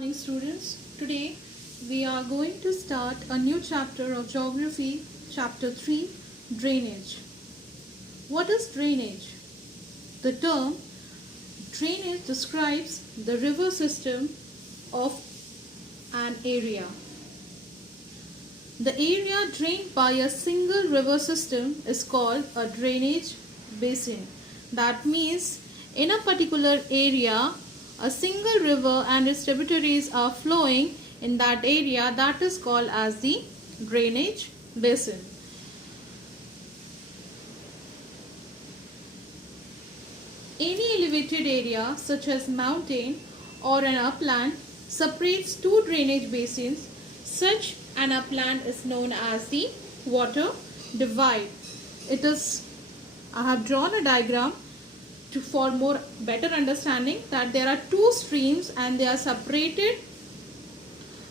Morning students. Today we are going to start a new chapter of geography, chapter 3, drainage. What is drainage? The term drainage describes the river system of an area. The area drained by a single river system is called a drainage basin. That means in a particular area, a single river and its tributaries are flowing in that area, that is called as the drainage basin. Any elevated area such as mountain or an upland separates two drainage basins. Such an upland is known as the water divide. I have drawn a diagram for more better understanding that there are two streams and they are separated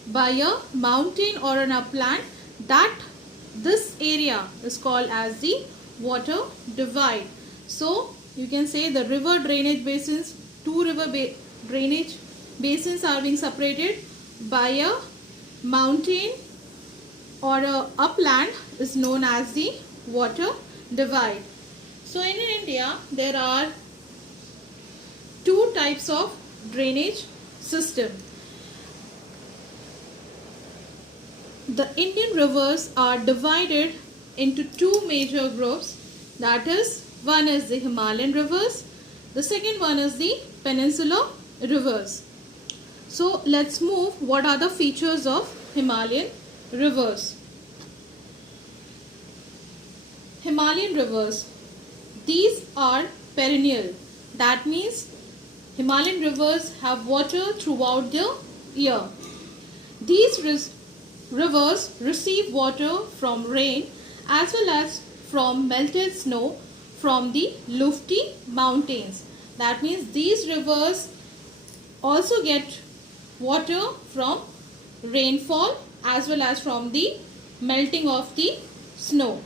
by a mountain or an upland. That this area is called as the water divide. So you can say the river drainage basins, two river drainage basins are being separated by a mountain or a upland is known as the water divide. So in India there are two types of drainage system. The Indian rivers are divided into two major groups. That is, one is the Himalayan rivers, the second one is the peninsular rivers. So let's move. What are the features of Himalayan rivers? Himalayan rivers, these are perennial. That means Himalayan rivers have water throughout the year. These rivers receive water from rain as well as from melted snow from the lofty mountains. That means these rivers also get water from rainfall as well as from the melting of the snow.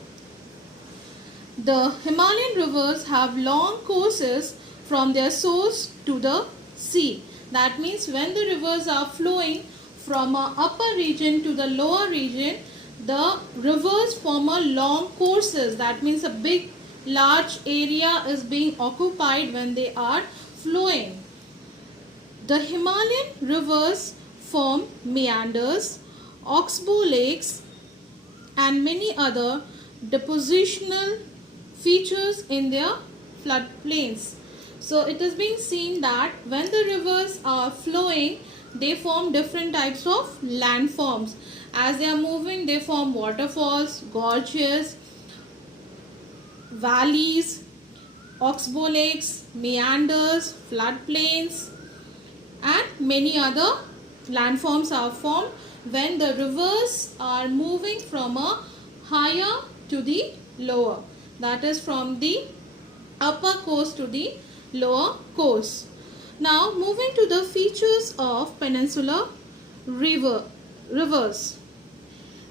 The Himalayan rivers have long courses from their source to the sea. That means when the rivers are flowing from a upper region to the lower region, the rivers form a long courses. That means a big large area is being occupied when they are flowing. The Himalayan rivers form meanders, oxbow lakes and many other depositional features in their floodplains. So it is being seen that when the rivers are flowing, they form different types of landforms. As they are moving, they form waterfalls, gorges, valleys, oxbow lakes, meanders, floodplains, and many other landforms are formed when the rivers are moving from a higher to the lower. That is from the upper course to the lower course. Now moving to the features of peninsular rivers.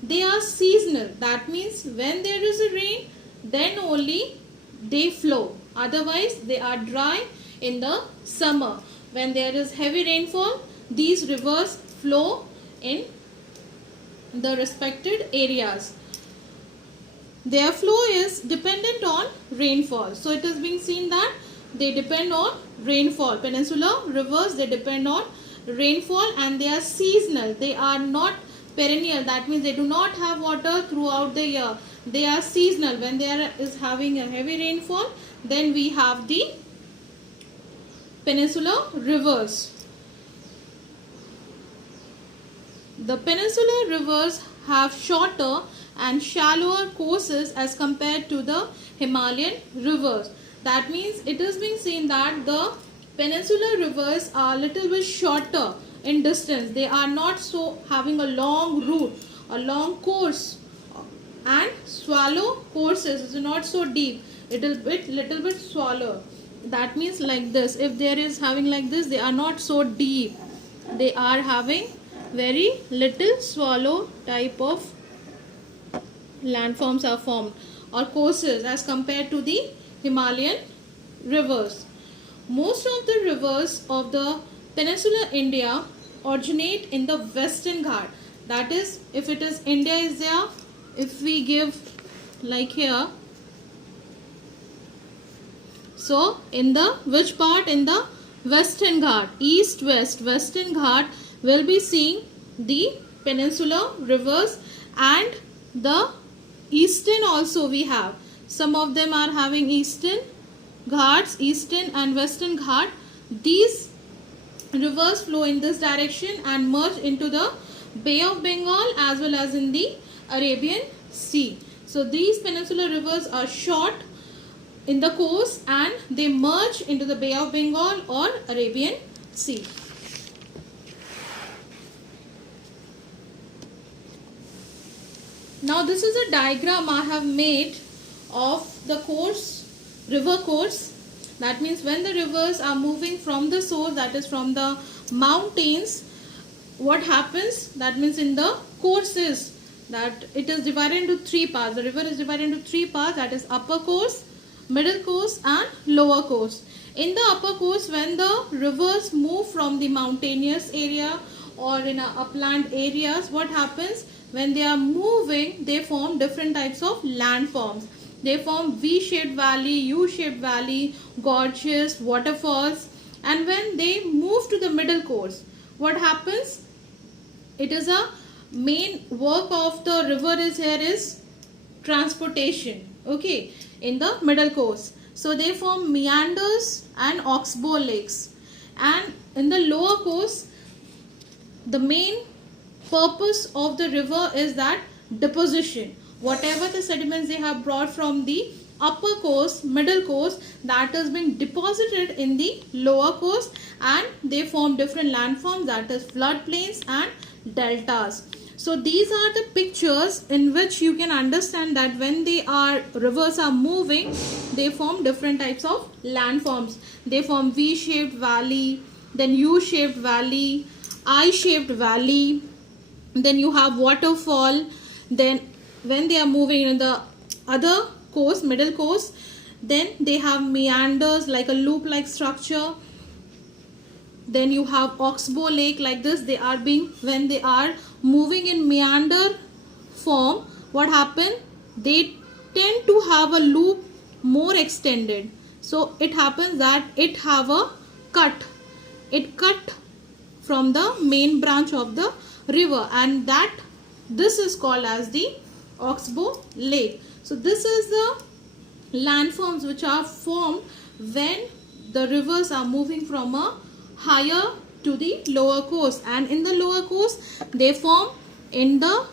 They are seasonal. That means when there is a rain, then only they flow. Otherwise they are dry in the summer. When there is heavy rainfall, these rivers flow in the respected areas. Their flow is dependent on rainfall. So it is being seen that they depend on rainfall. Peninsular rivers, they depend on rainfall and they are seasonal. They are not perennial. That means they do not have water throughout the year. They are seasonal. When there is having a heavy rainfall, then we have the peninsular rivers. The peninsular rivers have shorter and shallower courses as compared to the Himalayan rivers. That means it is being seen that the peninsular rivers are a little bit shorter in distance. They are not so having a long route, a long course, and shallow courses is not so deep. Little bit shallow. That means like this. If there is having like this, they are not so deep. They are having very little shallow type of landforms are formed or courses as compared to the Himalayan rivers. Most of the rivers of the peninsular India originate in the Western Ghat. That is, if it is India is there, if we give like here, so in the which part? In the Western Ghat, east west Western Ghat will be seeing the peninsular rivers, and the eastern also we have. Some of them are having eastern Ghats, eastern and western Ghat. These rivers flow in this direction and merge into the Bay of Bengal as well as in the Arabian Sea. So these peninsular rivers are short in the coast and they merge into the Bay of Bengal or Arabian Sea. Now this is a diagram I have made of the course, river course. That means when the rivers are moving from the source, that is from the mountains, what happens? That means in the courses, that it is divided into three parts. The river is divided into three parts, that is upper course, middle course and lower course. In the upper course, when the rivers move from the mountainous area or in upland areas, what happens? When they are moving, they form different types of landforms. They form V-shaped valley, U-shaped valley, gorges, waterfalls. And when they move to the middle course, what happens? It is a main work of the river is transportation. Okay, in the middle course. So they form meanders and oxbow lakes. And in the lower course, the main purpose of the river is that deposition. Whatever the sediments they have brought from the upper course, middle course, that has been deposited in the lower course, and they form different landforms, that is floodplains and deltas. So these are the pictures in which you can understand that when rivers are moving, they form different types of landforms. They form V-shaped valley, then U-shaped valley, I-shaped valley, then you have waterfall. Then when they are moving in the other course, middle course, then they have meanders like a loop-like structure. Then you have oxbow lake like this. They are when they are moving in meander form, what happen? They tend to have a loop more extended. So it happens that it have a cut. It cut from the main branch of the river, and this is called as the oxbow lake. So this is the landforms which are formed when the rivers are moving from a higher to the lower course, and in the lower course they form in the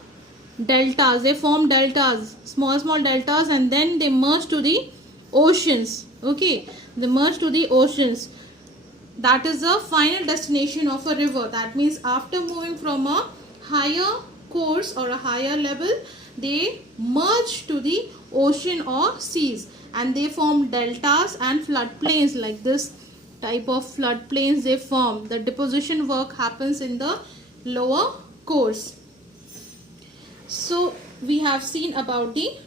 deltas. They form deltas, small deltas, and then they merge to the oceans. Okay, they merge to the oceans. That is the final destination of a river. That means after moving from a higher course or a higher level, they merge to the ocean or seas, and they form deltas and floodplains. Like this type of floodplains they form. The deposition work happens in the lower course. So we have seen about the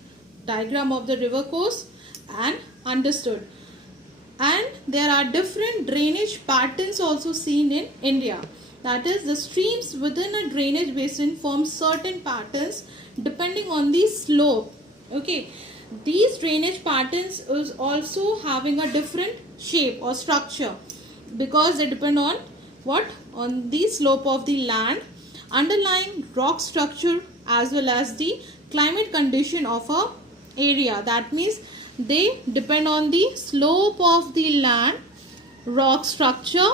diagram of the river course and understood. And there are different drainage patterns also seen in India. That is, the streams within a drainage basin form certain patterns depending on the slope. Okay, these drainage patterns is also having a different shape or structure because they depend on what? On the slope of the land, underlying rock structure, as well as the climate condition of a area. That means they depend on the slope of the land, rock structure,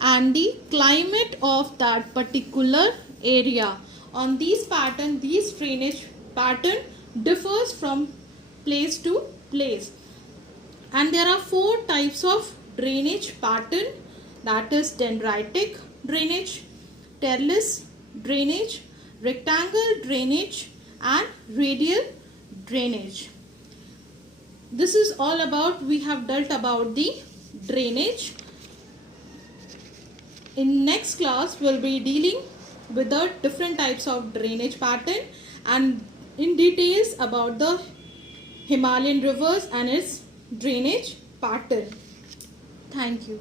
and the climate of that particular area. On these pattern, these drainage pattern differs from place to place. And there are 4 types of drainage pattern, that is dendritic drainage, terrace drainage, rectangle drainage, and radial drainage. This is all about, we have dealt about the drainage. In next class, we'll be dealing with the different types of drainage pattern and in details about the Himalayan rivers and its drainage pattern. Thank you.